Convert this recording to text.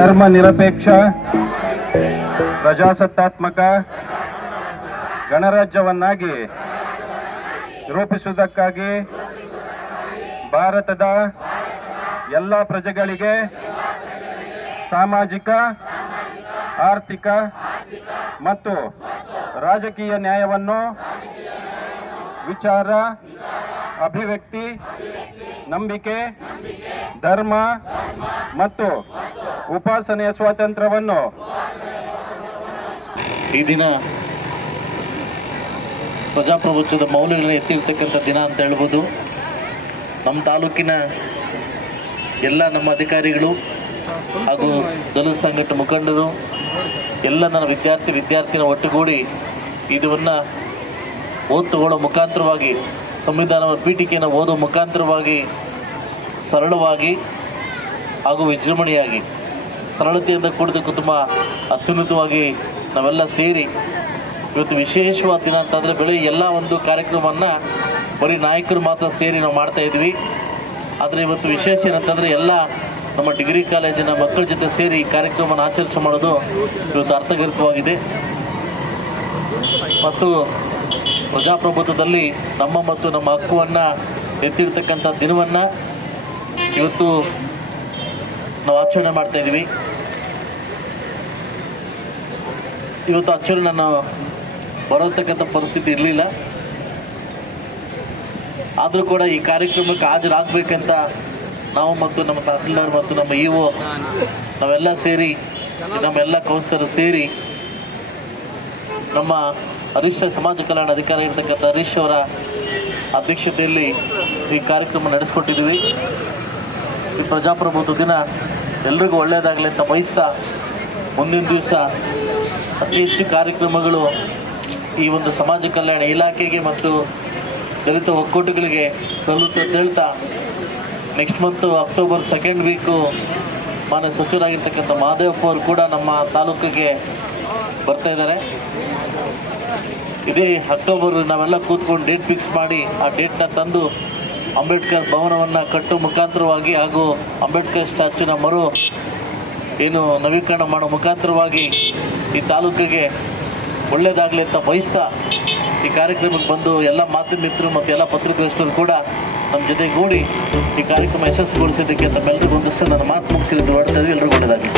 ಧರ್ಮ ನಿರಪೇಕ್ಷ ಪ್ರಜಾಸತ್ತಾತ್ಮಕ ಗಣರಾಜ್ಯವನ್ನಾಗಿ ರೂಪಿಸುವುದಕ್ಕಾಗಿ ಭಾರತದ ಎಲ್ಲ ಪ್ರಜೆಗಳಿಗೆ ಸಾಮಾಜಿಕ, ಆರ್ಥಿಕ ಮತ್ತು ರಾಜಕೀಯ ನ್ಯಾಯವನ್ನು ವಿಚಾರ, ಅಭಿವ್ಯಕ್ತಿ, ನಂಬಿಕೆ, ಧರ್ಮ ಮತ್ತು ಉಪಾಸನೆಯ ಸ್ವಾತಂತ್ರ್ಯವನ್ನು ಈ ದಿನ ಪ್ರಜಾಪ್ರಭುತ್ವದ ಮೌಲ್ಯಗಳನ್ನು ಎತ್ತಿರ್ತಕ್ಕಂಥ ದಿನ ಅಂತ ಹೇಳ್ಬೋದು. ನಮ್ಮ ತಾಲೂಕಿನ ಎಲ್ಲ ನಮ್ಮ ಅಧಿಕಾರಿಗಳು ಹಾಗೂ ದಲಿತ ಸಂಘಟನೆ ಮುಖಂಡರು ಎಲ್ಲ ನನ್ನ ವಿದ್ಯಾರ್ಥಿನ ಒಟ್ಟುಗೂಡಿ ಇದನ್ನು ತಗೊಳ್ಳೋ ಮುಖಾಂತರವಾಗಿ ಸಂವಿಧಾನದ ಪೀಠಿಕೆಯನ್ನು ಓದುವ ಮುಖಾಂತರವಾಗಿ ಸರಳವಾಗಿ ಹಾಗೂ ವಿಜೃಂಭಣೆಯಾಗಿ ಸರಳತೆಯಿಂದ ಕೂಡಿದ ತುಂಬ ಅತ್ಯುನ್ನತವಾಗಿ ನಾವೆಲ್ಲ ಸೇರಿ ಇವತ್ತು ವಿಶೇಷವಾದ ದಿನ ಅಂತಂದರೆ ಬೆಳಗ್ಗೆ ಎಲ್ಲ ಒಂದು ಕಾರ್ಯಕ್ರಮವನ್ನು ಬರೀ ನಾಯಕರು ಮಾತ್ರ ಸೇರಿ ನಾವು ಮಾಡ್ತಾಯಿದ್ವಿ. ಆದರೆ ಇವತ್ತು ವಿಶೇಷ ಏನಂತಂದರೆ ಎಲ್ಲ ನಮ್ಮ ಡಿಗ್ರಿ ಕಾಲೇಜಿನ ಮಕ್ಕಳ ಜೊತೆ ಸೇರಿ ಈ ಕಾರ್ಯಕ್ರಮವನ್ನು ಆಚರಿಸಿ ಮಾಡೋದು ಇವತ್ತು ಅರ್ಥಗರ್ಭವಾಗಿದೆ. ಮತ್ತು ಪ್ರಜಾಪ್ರಭುತ್ವದಲ್ಲಿ ನಮ್ಮ ಮತ್ತು ನಮ್ಮ ಹಕ್ಕನ್ನು ಎತ್ತಿರ್ತಕ್ಕಂಥ ದಿನವನ್ನು ಇವತ್ತು ನಾವು ಆಚರಣೆ ಮಾಡ್ತಾಯಿದ್ವಿ. ಇವತ್ತು ಆಕ್ಚುಲಿ ನಾನು ಬರತಕ್ಕಂಥ ಪರಿಸ್ಥಿತಿ ಇರಲಿಲ್ಲ. ಆದರೂ ಕೂಡ ಈ ಕಾರ್ಯಕ್ರಮಕ್ಕೆ ಹಾಜರಾಗಬೇಕಂತ ನಾವು ಮತ್ತು ನಮ್ಮ ತಹಸೀಲ್ದಾರ್ ಮತ್ತು ನಮ್ಮ ಇಒ ನಾವೆಲ್ಲ ಸೇರಿ, ನಮ್ಮೆಲ್ಲ ಕೌನ್ಸಿಲರ್ ಸೇರಿ ನಮ್ಮ ಹರೀಶ್ ಸಮಾಜ ಕಲ್ಯಾಣ ಅಧಿಕಾರಿ ಇರ್ತಕ್ಕಂಥ ಹರೀಶ್ ಅವರ ಅಧ್ಯಕ್ಷತೆಯಲ್ಲಿ ಈ ಕಾರ್ಯಕ್ರಮ ನಡೆಸ್ಕೊಟ್ಟಿದ್ದೀವಿ. ಈ ಪ್ರಜಾಪ್ರಭುತ್ವ ದಿನ ಎಲ್ರಿಗೂ ಒಳ್ಳೆಯದಾಗಲಿ ಅಂತ ಬಯಸ್ತಾ ಮುಂದಿನ ದಿವಸ ಅತಿ ಹೆಚ್ಚು ಕಾರ್ಯಕ್ರಮಗಳು ಈ ಒಂದು ಸಮಾಜ ಕಲ್ಯಾಣ ಇಲಾಖೆಗೆ ಮತ್ತು ದಲಿತ ಒಕ್ಕೂಟಗಳಿಗೆ ಸಲ್ಲುತ್ತೆ ಅಂತ ಹೇಳ್ತಾ, next month October 2nd week ಮಾನ್ಯ ಸಚಿವರಾಗಿರ್ತಕ್ಕಂಥ ಮಹದೇವಪ್ಪ ಅವರು ಕೂಡ ನಮ್ಮ ತಾಲೂಕಿಗೆ ಬರ್ತಾ ಇದ್ದಾರೆ. ಇದೇ ಅಕ್ಟೋಬರ್ ನಾವೆಲ್ಲ ಕೂತ್ಕೊಂಡು ಡೇಟ್ ಫಿಕ್ಸ್ ಮಾಡಿ ಆ ಡೇಟ್ನ ತಂದು ಅಂಬೇಡ್ಕರ್ ಭವನವನ್ನು ಕಟ್ಟುವ ಮುಖಾಂತರವಾಗಿ ಹಾಗೂ ಅಂಬೇಡ್ಕರ್ ಸ್ಟ್ಯಾಚ್ಯೂನ ಏನು ನವೀಕರಣ ಮಾಡೋ ಮುಖಾಂತರವಾಗಿ ಈ ತಾಲೂಕಿಗೆ ಒಳ್ಳೆಯದಾಗಲಿ ಅಂತ ಬಯಸ್ತಾ ಈ ಕಾರ್ಯಕ್ರಮಕ್ಕೆ ಬಂದು ಎಲ್ಲ ಮಾಧ್ಯಮ ಮಿತ್ರರು ಮತ್ತು ಎಲ್ಲ ಪತ್ರಿಕೋಸ್ತರು ಕೂಡ ನಮ್ಮ ಜೊತೆಗೂಡಿ ಈ ಕಾರ್ಯಕ್ರಮ ಯಶಸ್ವಿಗೊಳಿಸೋದಕ್ಕೆ ತಮ್ಮೆಲ್ಲರಿಗೂ ಒಂದಿಷ್ಟು ನನ್ನ ಮಾತು ಮುಗಿಸಿದ್ದು ಹೊರಡ್ತಾ ಎಲ್ರಿಗೂ ಒಳ್ಳೆಯದಾಗಲಿ.